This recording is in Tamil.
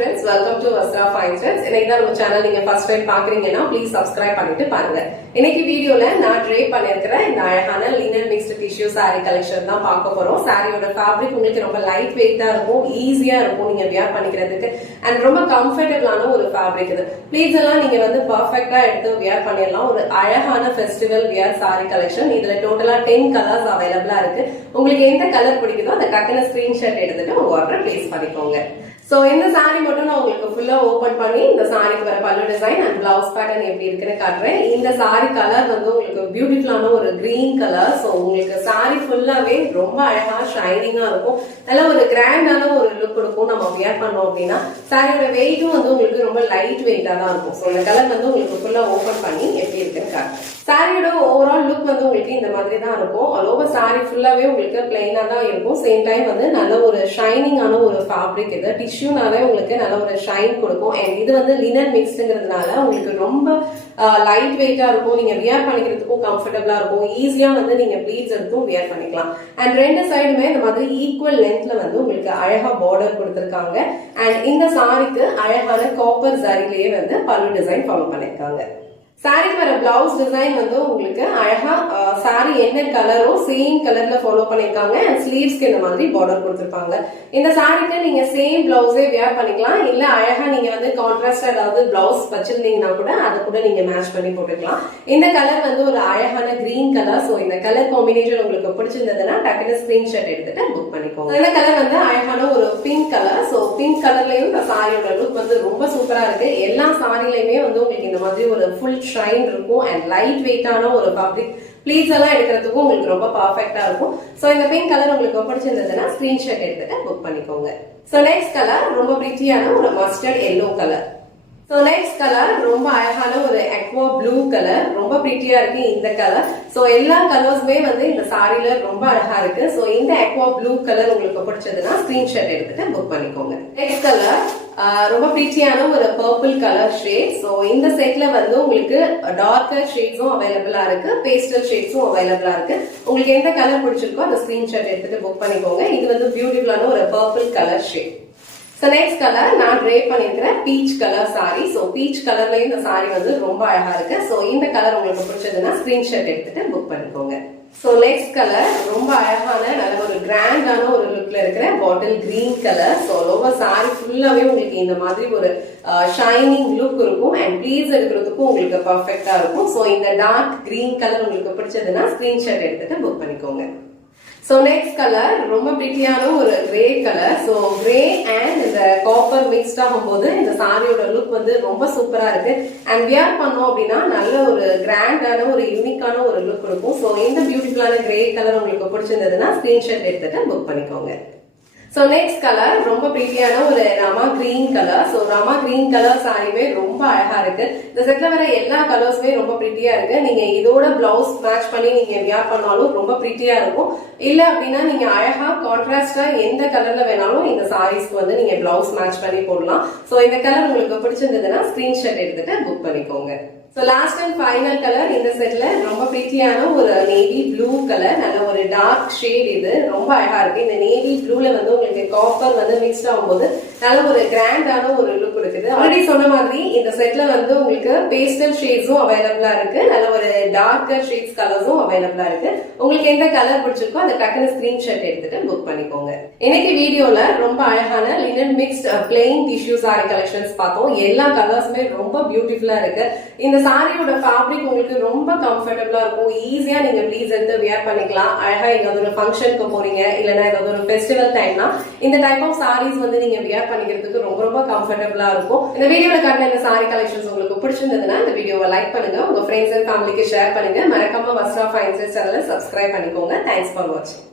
friends, welcome to Vastra Fine Threads. இன்னைக்கு தான் நம்ம சேனல் நீங்க ஃபர்ஸ்ட் டைம் பாக்குறீங்கன்னா ப்ளீஸ் சப்ஸ்கிரைப் பண்ணிட்டு பாருங்க. இன்னைக்கு வீடியோல நான் ட்ரேப் பண்ணிருக்கிற இந்த அழகான linen mixed tissue saree collection தான் பார்க்க போறோம். சாரியோட ஃபேப்ரிக் உங்களுக்கு ரொம்ப லைட் வெயிட்டா இருக்கும், ஈஸியா இருக்கும் நீங்க வியர் பண்ணிக்கிறதுக்கு அண்ட் ரொம்ப கம்ஃபர்டபிளான ஒரு ஃபேப்ரிக் இது. ப்ளீஸ் எல்லாம் நீங்க வந்து பர்ஃபெக்ட்டா எடுத்து வியர் பண்ணிடலாம். ஒரு அழகான ஃபெஸ்டிவல் வியர் saree கலெக்ஷன். இதுல டோட்டலா 10 கலர்ஸ் அவைலபிளா இருக்கு. உங்களுக்கு எந்த கலர் பிடிக்குதோ அந்த டக்குனு ஸ்கிரீன்ஷாட் எடுத்துட்டு உங்க ஆர்டர் பிளேஸ் பண்ணிக்கோங்க. சோ இந்த சாரி மட்டும் நான் உங்களுக்கு ஃபுல்லா ஓபன் பண்ணி இந்த சாரிக்கு வர பல்லு டிசைன் அண்ட் பிளவுஸ் பேட்டர்ன் எப்படி இருக்குன்னு காட்டுறேன். இந்த சாரி கலர் வந்து உங்களுக்கு பியூட்டிஃபுல்லான ஒரு கிரீன் கலர். சோ உங்களுக்கு சாரி ஃபுல்லாவே ரொம்ப அழகா ஷைனிங்கா இருக்கும். நல்ல ஒரு கிராண்டான ஒரு லுக் கொடுக்கும். நம்ம வியர் பண்ணோம் அப்படின்னா சாரியோட வெயிட்டும் வந்து உங்களுக்கு ரொம்ப லைட் வெயிட்டா தான் இருக்கும். சோ இந்த கலர் வந்து உங்களுக்கு ஃபுல்லா ஓபன் பண்ணி எப்படி இருக்குன்னு காட்டுறேன். சாரியோட ஓவரால் லுக் வந்து உங்களுக்கு இந்த மாதிரி தான் இருக்கும். ஆல் ஓவர் சாரி ஃபுல்லாவே உங்களுக்கு பிளைனா தான் இருக்கும். சேம் டைம் வந்து நல்ல ஒரு ஷைனிங்கான ஒரு ஃபேப்ரிக் இது. டிஷ்யூனாலே உங்களுக்கு நல்ல ஒரு ஷைன் கொடுக்கும். அண்ட் இது வந்து லினன் மிக்ஸ்டுங்கிறதுனால உங்களுக்கு ரொம்ப லைட் வெயிட்டா இருக்கும். நீங்க வியர் பண்ணிக்கிறதுக்கும் கம்ஃபர்டபுளா இருக்கும். ஈஸியா வந்து நீங்க ப்ளீட்ஸ் எடுத்தும் வியர் பண்ணிக்கலாம். அண்ட் ரெண்டு சைடுமே இந்த மாதிரி ஈக்குவல் லென்த்ல வந்து உங்களுக்கு அழகா பார்டர் கொடுத்திருக்காங்க. அண்ட் இந்த சாரிக்கு அழகான காப்பர் ஜரிலேயே வந்து பல்லு டிசைன் ஃபாலோ பண்ணிருக்காங்க. சாரிக்கு வர பிளவுஸ் டிசைன் வந்து உங்களுக்கு அழகா சாரி என்ன கலரோ சேம் கலர்ல ஃபாலோ பண்ணிருக்காங்க. அண்ட் ஸ்லீவ்ஸ்க்கு இந்த மாதிரி பார்டர் கொடுத்திருப்பாங்க. இந்த சாரிக்கு நீங்க சேம் பிளவுஸே வியர் பண்ணிக்கலாம். இல்ல அழகா நீங்க வந்து கான்ட்ராஸ்ட் ஏதாவது பிளவுஸ் வச்சிருந்தீங்கன்னா கூட அதை கூட நீங்க மேட்ச் பண்ணி போட்டுக்கலாம். இந்த கலர் வந்து ஒரு அழகான கிரீன் கலர். சோ இந்த கலர் காம்பினேஷன் உங்களுக்கு பிடிச்சிருந்ததுன்னா டக்குனு ஸ்கிரீன்ஷாட் எடுத்துட்டு புக் பண்ணிக்கோங்க. இந்த கலர் வந்து அழகான ஒரு பிங்க் கலர். சோ பிங்க் கலர்லயும் இந்த சாரியோட லுக் வந்து ரொம்ப சூப்பரா இருக்கு. எல்லா சாரிலையுமே வந்து உங்களுக்கு இந்த மாதிரி ஒரு ஃபுல் ஷைன் இருக்கும் அண்ட் லைட் வெயிட்டான ஒரு ஃபேப்ரிக். ப்ளீட்ஸ் எல்லாம் எடுக்கிறதுக்கும் உங்களுக்கு ரொம்ப பர்ஃபெக்ட்டா இருக்கும். சோ இந்த பிங்க் கலர் உங்களுக்கு பிடிச்சிருந்ததுன்னா ஸ்கிரீன்ஷாட் எடுத்துட்டு புக் பண்ணிக்கோங்க. சோ நெக்ஸ்ட் கலர் ரொம்ப பிரிட்டியான ஒரு mustard yellow colour. So next colour ரொம்ப அழகான ஒரு அக்வா ப்ளூ கலர். ரொம்ப பிரிட்டியா இருக்கு இந்த கலர். சோ எல்லா கலர்ஸுமே வந்து இந்த சாரில ரொம்ப அழகா இருக்கு. சோ இந்த அக்வா ப்ளூ கலர் உங்களுக்கு பிடிச்சதுன்னா ஸ்கிரீன்ஷாட் எடுத்துட்டு புக் பண்ணிக்கோங்க. நெக்ஸ்ட் கலர் ரொம்ப பிரிட்டியான ஒரு பர்பிள் கலர் ஷேட். சோ இந்த செட்ல வந்து உங்களுக்கு டார்க்கர் ஷேட்ஸும் அவைலபிளா இருக்கு, பேஸ்டல் ஷேட்ஸும் அவைலபிளா இருக்கு. உங்களுக்கு எந்த கலர் பிடிச்சிருக்கோ அந்த ஸ்கிரீன்ஷாட் எடுத்துட்டு புக் பண்ணிக்கோங்க. இது வந்து பியூட்டிஃபுல்லான ஒரு purple colour shade. So next colour நான் ட்ரேப் பண்ணிருக்கிறேன் peach colour sari. So peach கலர்லயும் இந்த சாரி வந்து ரொம்ப அழகா இருக்கு. சோ இந்த கலர் உங்களுக்கு பிடிச்சதுன்னா ஸ்கிரீன்ஷாட் எடுத்துட்டு புக் பண்ணிக்கோங்க. சோ நெக்ஸ்ட் கலர் ரொம்ப அழகான நல்ல ஒரு கிராண்டான ஒரு லுக்ல இருக்கிற பாட்டில் கிரீன் கலர். சோ ரொம்ப சாரி ஃபுல்லாவே உங்களுக்கு இந்த மாதிரி ஒரு ஷைனிங் லுக் இருக்கும் அண்ட் ப்ளீட்ஸ் எடுக்கிறதுக்கும் உங்களுக்கு பர்ஃபெக்ட்டா இருக்கும். சோ இந்த டார்க் கிரீன் கலர் உங்களுக்கு பிடிச்சதுன்னா ஸ்கிரீன்ஷாட் எடுத்துட்டு புக் பண்ணிக்கோங்க. சோ நெக்ஸ்ட் கலர் ரொம்ப பிரிட்டியான ஒரு grey colour. So grey and இந்த காப்பர் மிக்ஸ்ட் ஆகும்போது இந்த சாரியோட லுக் வந்து ரொம்ப சூப்பரா இருக்கு. அண்ட் வியர் பண்ணோம் அப்படின்னா நல்ல ஒரு கிராண்டான ஒரு யூனிக்கான ஒரு லுக் இருக்கும். சோ இந்த பியூட்டிஃபுல்லான கிரே கலர் உங்களுக்கு பிடிச்சிருந்ததுன்னா ஸ்கிரீன்ஷாட் எடுத்துட்டு புக் பண்ணிக்கோங்க. சோ நெக்ஸ்ட் கலர் ரொம்ப பிரிட்டியான ஒரு Rama green colour. So Rama green colour சாரியுமே ரொம்ப அழகா இருக்கு. இந்த செட்ல வர எல்லா கலர்ஸுமே ரொம்ப பிரிட்டியா இருக்கு. நீங்க இதோட பிளவுஸ் மேட்ச் பண்ணி நீங்க வியர் பண்ணாலும் ரொம்ப பிரிட்டியா இருக்கும். இல்ல அப்படின்னா நீங்க அழகா கான்ட்ராஸ்டா எந்த கலர்ல வேணாலும் இந்த சாரீஸ்க்கு வந்து நீங்க பிளவுஸ் மேட்ச் பண்ணி போடலாம். சோ இந்த கலர் உங்களுக்கு பிடிச்சிருந்ததுன்னா ஸ்கிரீன்ஷாட் எடுத்துட்டு புக் பண்ணிக்கோங்க. So last and final colour இந்த செட்ல ரொம்ப பிரிட்டியான ஒரு நேவி ப்ளூ கலர். நல்ல ஒரு டார்க் ஷேட். இது ரொம்ப அழகா இருக்கு. இந்த நேவி ப்ளூல வந்து உங்களுக்கு காப்பர் வந்து மிக்ஸ்ட் ஆகும்போது நல்ல ஒரு கிராண்டான ஒரு லுக் கொடுக்குது. ஆல்ரெடி சொன்ன மாதிரி இந்த செட்ல வந்து உங்களுக்கு பேஸ்டல் ஷேட்ஸும் அவைலபிளா இருக்கு. நல்ல ஒரு டார்க்கர் ஷேட்ஸ் கலர்ஸும் அவைலபிளா இருக்கு. உங்களுக்கு எந்த கலர் பிடிச்சிருக்கோ அந்த டக்குனு ஸ்கிரீன்ஷாட் எடுத்துட்டு புக் பண்ணிக்கோங்க. இன்னைக்கு வீடியோல ரொம்ப அழகான linen mixed plain tissue sorry collections பார்த்தோம். எல்லா கலர்ஸுமே ரொம்ப பியூட்டிஃபுல்லா இருக்கு. இந்த சாரியோட ஃபேப்ரிக் உங்களுக்கு ரொம்ப கம்ஃபர்டபுளா இருக்கும். ஈஸியா நீங்க ப்ளீஸ் எடுத்து வியர் பண்ணிக்கலாம். அழகா ஏதாவது ஒரு ஃபங்க்ஷனுக்கு போறீங்க இல்லைன்னா ஏதாவது ஒரு ஃபெஸ்டிவல் டைம்னா இந்த டைப் ஆஃப் சாரீஸ் வந்து நீங்க வியர் பண்ணிக்கிறதுக்கு ரொம்ப ரொம்ப கம்ஃபர்டபுளா இருக்கும். இந்த வீடியோல காட்டின இந்த சாரி கலெக்ஷன்ஸ் உங்களுக்கு பிடிச்சிருந்ததுன்னா இந்த வீடியோவை லைக் பண்ணுங்க, உங்க ஃப்ரெண்ட்ஸ் அண்ட் ஃபேமிலிக்கு ஷேர் பண்ணுங்க. மறக்காம வஸ்ட்ரா ஃபைன் த்ரெட்ஸ் சேனலை சப்ஸ்கிரைப் பண்ணிக்கோங்க. தேங்க்ஸ் ஃபார் வாட்சிங்.